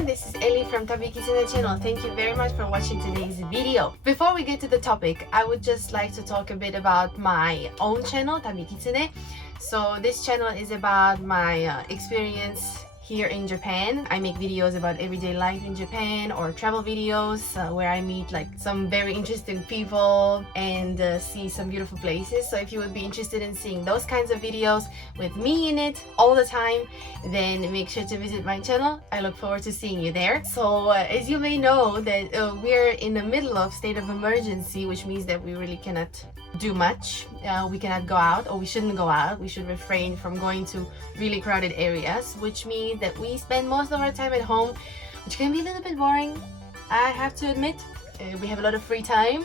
everyone, this is Ellie from Tabikitsune channel. Thank you very much for watching today's video. Before we get to the topic, I would just like to talk a bit about my own channel, Tabikitsune. So this channel is about my experience here in Japan. I make videos about everyday life in Japan or travel videos where I meet like some very interesting people and see some beautiful places. So if you would be interested in seeing those kinds of videos with me in it all the time, then make sure to visit my channel. I look forward to seeing you there. So as you may know that we're in the middle of state of emergency, which means that we really cannot do much. We cannot go out, or we shouldn't go out. We should refrain from going to really crowded areas, which means that we spend most of our time at home, which can be a little bit boring, I have to admit. We have a lot of free time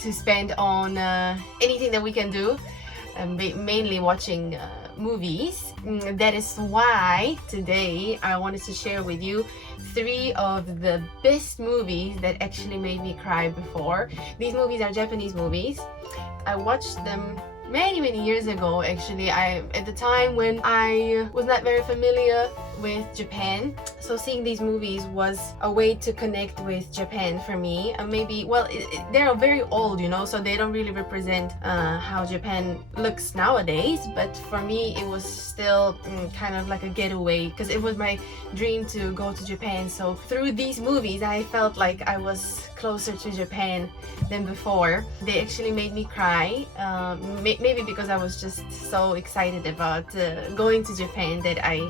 to spend on anything that we can do, mainly watching movies. That is why today I wanted to share with you 3 of the best movies that actually made me cry before. These movies are Japanese movies. I watched them many years ago. Actually, at the time when I was not very familiar with Japan, so seeing these movies was a way to connect with Japan for me. Maybe, well, they're very old, you know, so they don't really represent how Japan looks nowadays, but for me it was still kind of like a getaway, because it was my dream to go to Japan. So through these movies I felt like I was closer to Japan than before. They actually made me cry, maybe because I was just so excited about going to Japan that I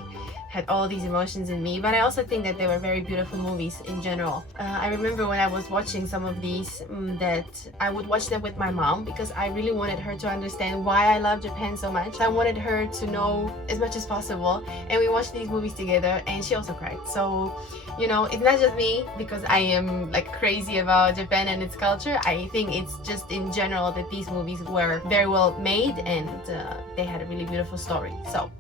had all these emotions in me, but I also think that they were very beautiful movies in general. I remember when I was watching some of these that I would watch them with my mom, because I really wanted her to understand why I love Japan so much. I wanted her to know as much as possible, and we watched these movies together and she also cried. So, you know, it's not just me because I am like crazy about Japan and its culture. I think it's just in general that these movies were very well made and they had a really beautiful story. So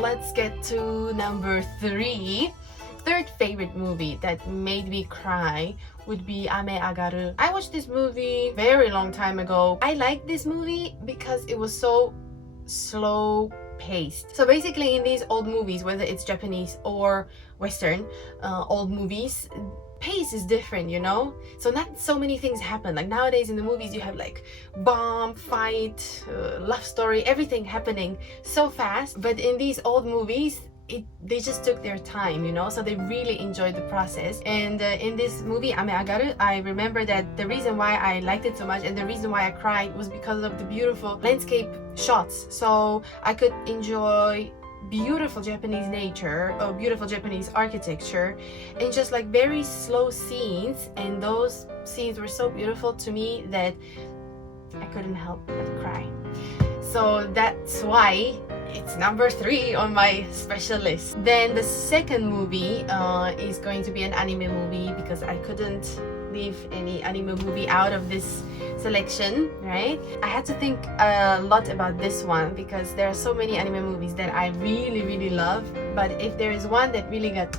let's get to number 3. Third favorite movie that made me cry would be Ame Agaru. I watched this movie very long time ago. I liked this movie because it was so slow paced. So basically in these old movies, whether it's Japanese or Western old movies, pace is different, you know, so not so many things happen. Like nowadays in the movies you have like bomb, fight, love story, everything happening so fast, but in these old movies they just took their time, you know, so they really enjoyed the process. And in this movie Ame Agaru, I remember that the reason why I liked it so much and the reason why I cried was because of the beautiful landscape shots. So I could enjoy beautiful Japanese nature or beautiful Japanese architecture and just like very slow scenes, and those scenes were so beautiful to me that I couldn't help but cry. So that's why it's number 3 on my special list. Then the second movie is going to be an anime movie, because I couldn't leave any anime movie out of this selection, right? I had to think a lot about this one because there are so many anime movies that I really love, but if there is one that really got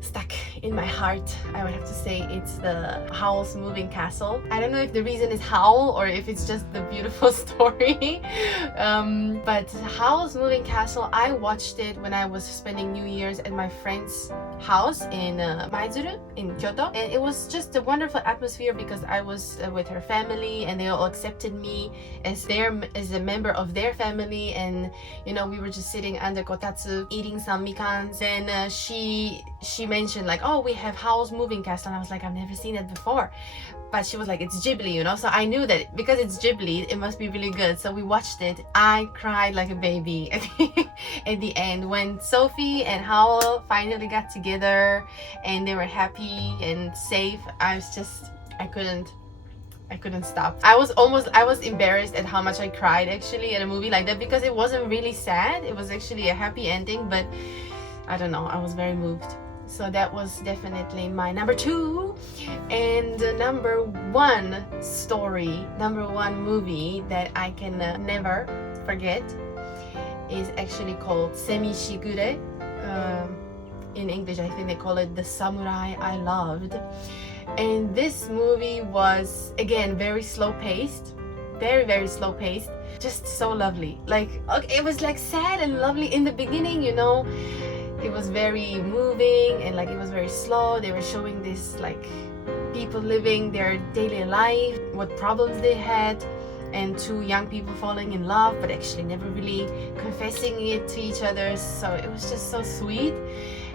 stuck in my heart, I would have to say it's the Howl's Moving Castle. I don't know if the reason is Howl or if it's just the beautiful story, but Howl's Moving Castle, I watched it when I was spending New Year's at my friend's house in Maizuru in Kyoto, and it was just a wonderful atmosphere because I was with her family and they all accepted me as a member of their family, and you know, we were just sitting under kotatsu eating some mikans, and she mentioned like, oh, we have Howl's Moving Castle, and I was like, I've never seen it before, but she was like, it's Ghibli, you know, so I knew that because it's Ghibli it must be really good. So we watched it. I cried like a baby at the end when Sophie and Howl finally got together and they were happy and safe. I couldn't stop. I was embarrassed at how much I cried actually at a movie like that, because it wasn't really sad, it was actually a happy ending, but I don't know, I was very moved. So that was definitely my number 2. And the number 1 story, number 1 movie that I can never forget is actually called Semi Shigure. In English I think they call it The Samurai I Loved. And this movie was again very slow paced, very slow paced, just so lovely. Like, okay, it was like sad and lovely in the beginning, you know. it was very moving and like it was very slow. They were showing this like people living their daily life, what problems they had, and two young people falling in love but actually never really confessing it to each other. So it was just so sweet.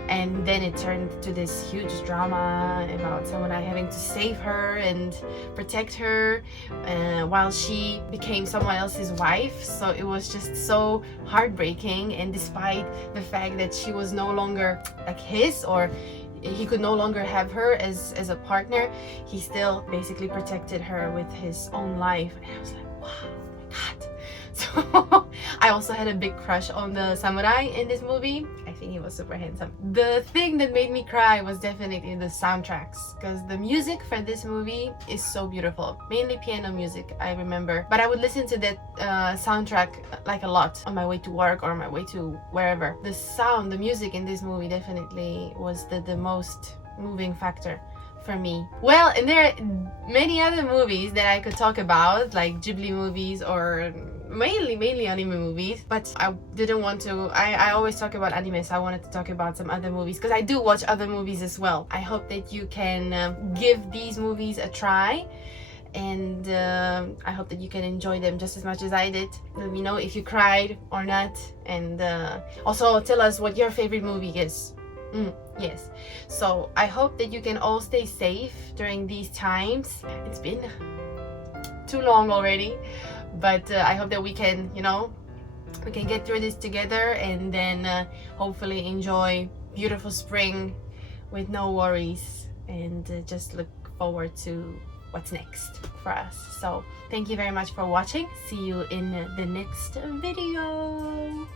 And then it turned to this huge drama about samurai having to save her and protect her while she became someone else's wife. So it was just so heartbreaking, and despite the fact that she was no longer like his, or he could no longer have her as a partner, he still basically protected her with his own life. And I was like, wow, oh my god. So I also had a big crush on the samurai in this movie. I think he was super handsome. The thing that made me cry was definitely the soundtracks, because the music for this movie is so beautiful. Mainly piano music, I remember. But I would listen to that soundtrack like a lot on my way to work or on my way to wherever. The sound, the music in this movie definitely was the most moving factor for me. Well, and there are many other movies that I could talk about, like Ghibli movies or mainly anime movies, but I didn't want to. I always talk about anime, so I wanted to talk about some other movies because I do watch other movies as well. I hope that you can give these movies a try, and I hope that you can enjoy them just as much as I did. Let me know if you cried or not, and also tell us what your favorite movie is. Yes, so I hope that you can all stay safe during these times. It's been too long already, but I hope that we can, we can get through this together, and then hopefully enjoy beautiful spring with no worries, and just look forward to what's next for us. So thank you very much for watching. See you in the next video.